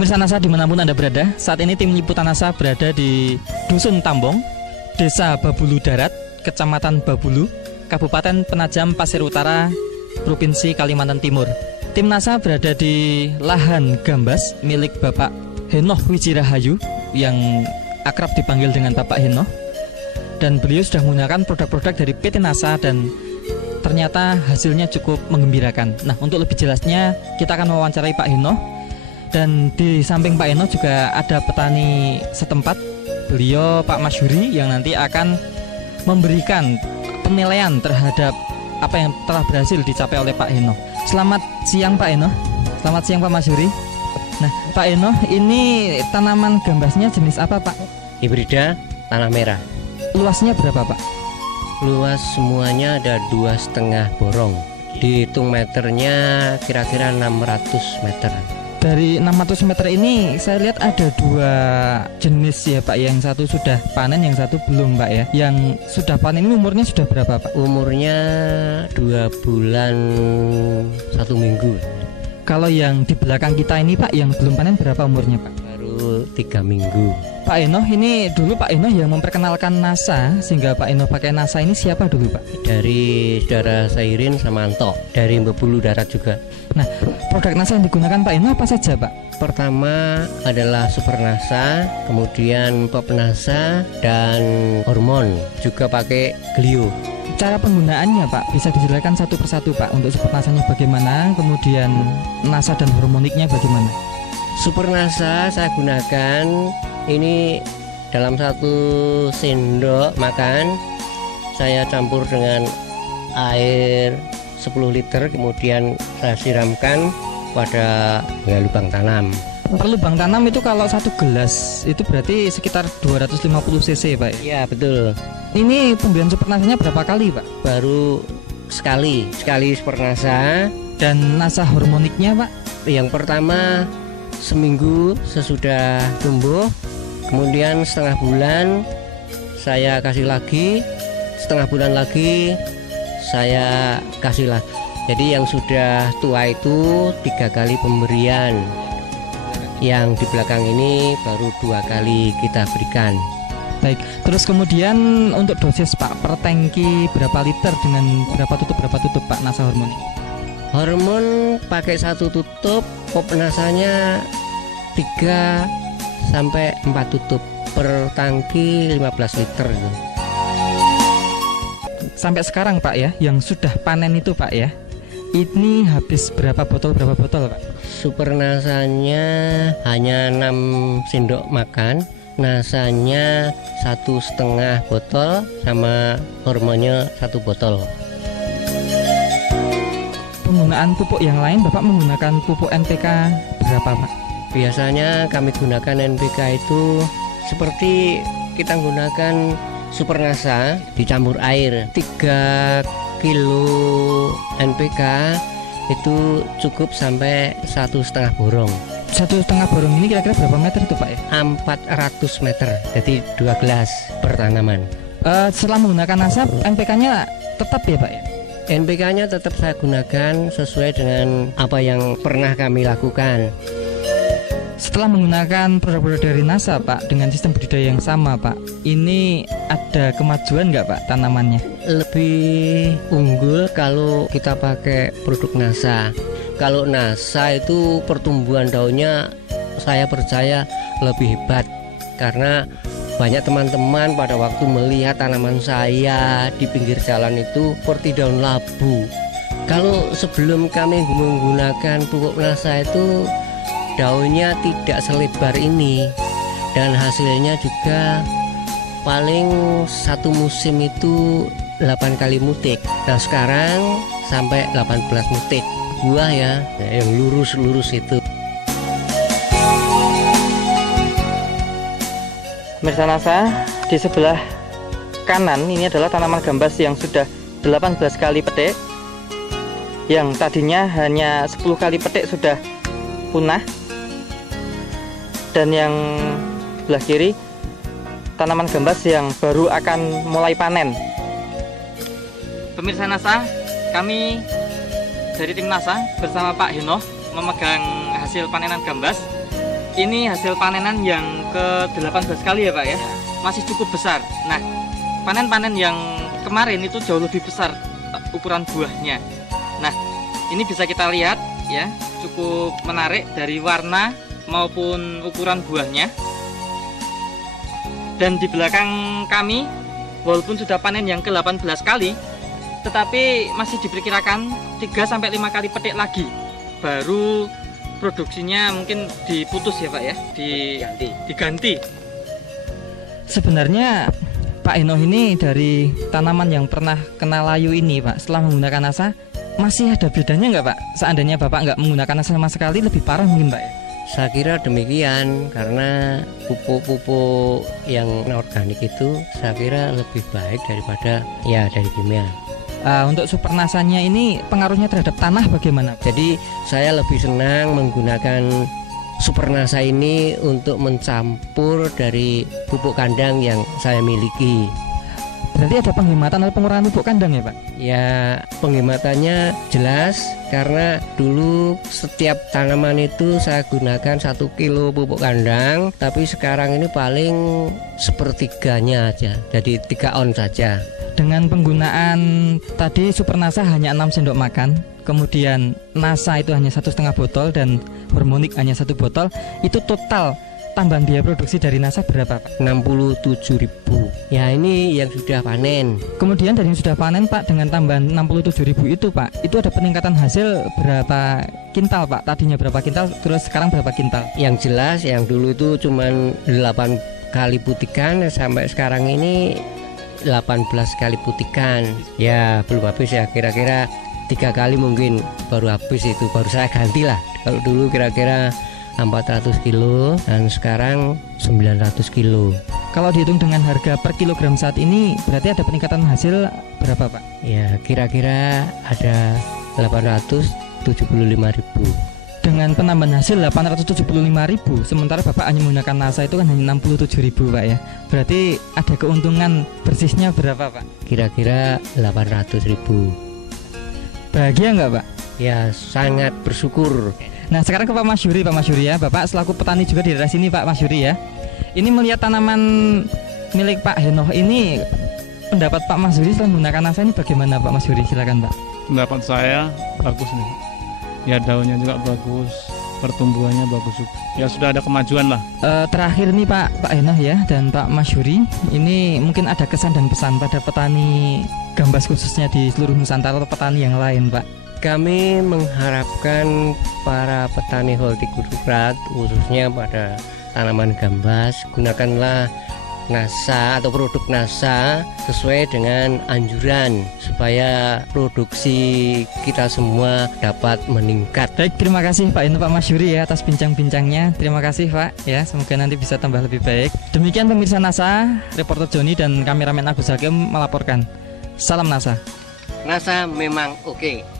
Pemirsa NASA dimanapun Anda berada, saat ini tim liputan NASA berada di Dusun Tambong, Desa Babulu Darat, Kecamatan Babulu, Kabupaten Penajam Pasir Utara, Provinsi Kalimantan Timur. Tim NASA berada di lahan gambas milik Bapak Henoh Wijirahayu yang akrab dipanggil dengan Bapak Henoh. Dan beliau sudah menggunakan produk-produk dari PT NASA dan ternyata hasilnya cukup menggembirakan. Nah, untuk lebih jelasnya kita akan mewawancarai Pak Henoh. Dan di samping Pak Henoh juga ada petani setempat, beliau Pak Masyuri, yang nanti akan memberikan penilaian terhadap apa yang telah berhasil dicapai oleh Pak Henoh. Selamat siang Pak Henoh. Selamat siang Pak Masyuri. Nah Pak Henoh, ini tanaman gambasnya jenis apa Pak? Hibrida tanah merah. Luasnya berapa Pak? Luas semuanya ada 2,5 borong. Dihitung meternya kira-kira 600 meter. Dari 600 meter ini saya lihat ada 2 jenis ya Pak. Yang satu sudah panen, yang satu belum Pak ya. Yang sudah panen ini umurnya sudah berapa Pak? Umurnya 2 bulan 1 minggu. Kalau yang di belakang kita ini Pak, yang belum panen berapa umurnya Pak? Baru 3 minggu. Pak Henoh, ini dulu Pak Henoh yang memperkenalkan NASA, sehingga Pak Henoh pakai NASA ini siapa dulu Pak? Dari saudara Sairin sama Anto, dari Babulu Darat juga. Nah, produk NASA yang digunakan Pak Henoh apa saja Pak? Pertama adalah Super NASA, kemudian Pop NASA, dan hormon. Juga pakai Glio. Cara penggunaannya Pak, bisa dijelaskan satu persatu Pak. Untuk Super NASA-nya bagaimana, kemudian NASA dan hormoniknya bagaimana? Super NASA saya gunakan ini dalam 1 sendok makan saya campur dengan air 10 liter, kemudian saya siramkan pada lubang tanam. Per lubang tanam itu kalau 1 gelas itu berarti sekitar 250 cc Pak? Iya betul. Ini pemberian Super NASA-nya berapa kali Pak? Baru sekali Super NASA. Dan NASA hormoniknya Pak? Yang pertama seminggu sesudah tumbuh, kemudian setengah bulan saya kasih lagi, setengah bulan lagi saya kasih lagi. Jadi yang sudah tua itu 3 kali pemberian, yang di belakang ini baru 2 kali kita berikan. Baik, terus kemudian untuk dosis Pak, per tangki berapa liter dengan berapa tutup Pak NASA hormonik? Hormon pakai 1 tutup, pop nasanya 3 sampai 4 tutup per tangki 15 liter itu. Sampai sekarang Pak ya, yang sudah panen itu Pak ya, ini habis berapa botol Pak? Super nasanya hanya 6 sendok makan, nasanya 1,5 botol, sama hormonnya 1 botol. Penggunaan pupuk yang lain Bapak menggunakan pupuk NPK berapa Pak? Biasanya kami gunakan NPK itu seperti kita gunakan Super NASA, dicampur air 3 kilo NPK itu cukup sampai 1,5 borong. 1,5 borong ini kira-kira berapa meter itu Pak ya? 400 meter, jadi 2 gelas per tanaman. Setelah menggunakan NASA, NPK-nya tetap ya Pak ya? NPK-nya tetap saya gunakan sesuai dengan apa yang pernah kami lakukan. Setelah menggunakan produk-produk dari NASA Pak, dengan sistem budidaya yang sama Pak, ini ada kemajuan nggak Pak tanamannya? Lebih unggul kalau kita pakai produk NASA. Kalau NASA itu pertumbuhan daunnya saya percaya lebih hebat, karena banyak teman-teman pada waktu melihat tanaman saya di pinggir jalan itu seperti daun labu. Kalau sebelum kami menggunakan pupuk NASA itu daunnya tidak selebar ini, dan hasilnya juga paling 1 musim itu 8 kali mutik. Nah sekarang sampai 18 mutik buah ya, yang lurus-lurus itu. Pemirsa NASA, di sebelah kanan ini adalah tanaman gambas yang sudah 18 kali petik, yang tadinya hanya 10 kali petik sudah punah. Dan yang sebelah kiri tanaman gambas yang baru akan mulai panen. Pemirsa NASA, kami dari tim NASA bersama Pak Henoh memegang hasil panenan gambas ini hasil panenan yang ke-18 kali ya Pak ya? Masih cukup besar. Nah, panen-panen yang kemarin itu jauh lebih besar ukuran buahnya. Nah, ini bisa kita lihat ya, cukup menarik dari warna maupun ukuran buahnya. Dan di belakang kami, walaupun sudah panen yang ke-18 kali, tetapi masih diperkirakan 3-5 kali petik lagi baru produksinya mungkin diputus ya Pak ya, diganti. Sebenarnya Pak Enoh ini dari tanaman yang pernah kena layu ini Pak, setelah menggunakan NASA masih ada bedanya nggak Pak? Seandainya Bapak nggak menggunakan NASA sama sekali, lebih parah mungkin Pak ya? Saya kira demikian, karena pupuk-pupuk yang organik itu saya kira lebih baik daripada ya dari kimia. Untuk super nasanya ini pengaruhnya terhadap tanah bagaimana? Jadi saya lebih senang menggunakan super nasa ini untuk mencampur dari pupuk kandang yang saya miliki. Berarti ada penghematan atau pengurangan pupuk kandang ya Pak? Ya, penghematannya jelas, karena dulu setiap tanaman itu saya gunakan 1 kilo pupuk kandang, tapi sekarang ini paling sepertiganya aja, jadi 3 on saja. Dengan penggunaan tadi super nasa hanya 6 sendok makan, kemudian nasa itu hanya 1,5 botol dan hormonik hanya 1 botol, itu total tambahan biaya produksi dari nasa berapa Pak? 67.000. Ya, ini yang sudah panen. Kemudian dari yang sudah panen Pak, dengan tambahan 67.000 itu Pak, itu ada peningkatan hasil berapa kintal Pak? Tadinya berapa kintal, terus sekarang berapa kintal? Yang jelas yang dulu itu cuman 8 kali putikan, sampai sekarang ini 18 kali putikan. Ya belum habis ya, kira-kira 3 kali mungkin baru habis, itu baru saya ganti lah. Kalau dulu kira-kira 400 kilo dan sekarang 900 kilo. Kalau dihitung dengan harga per kilogram saat ini, berarti ada peningkatan hasil berapa Pak? Ya kira-kira ada 875.000. Dengan penambahan hasil 875.000, sementara Bapak hanya menggunakan NASA itu kan hanya 67.000 Pak ya. Berarti ada keuntungan bersihnya berapa Pak? Kira-kira 800.000. Bahagia nggak Pak? Ya sangat bersyukur. Nah sekarang ke Pak Masyuri ya. Bapak selaku petani juga di daerah sini Pak Masyuri ya. Ini melihat tanaman milik Pak Enoh ini, pendapat Pak Masyuri setelah menggunakan NASA ini bagaimana Pak Masyuri? Silakan Pak. Pendapat saya bagus nih. Ya daunnya juga bagus, pertumbuhannya bagus. Ya sudah ada kemajuan lah. Terakhir nih Pak Enoh ya dan Pak Masyuri, ini mungkin ada kesan dan pesan pada petani gambas khususnya di seluruh Nusantara atau petani yang lain Pak. Kami mengharapkan para petani hortikultura khususnya pada tanaman gambas, gunakanlah NASA atau produk NASA sesuai dengan anjuran supaya produksi kita semua dapat meningkat. Baik, terima kasih Pak Enoh, Pak Masyuri ya atas bincang-bincangnya. Terima kasih Pak ya, semoga nanti bisa tambah lebih baik. Demikian pemirsa NASA, reporter Joni dan kameramen Agus Hakim melaporkan. Salam NASA. NASA memang oke.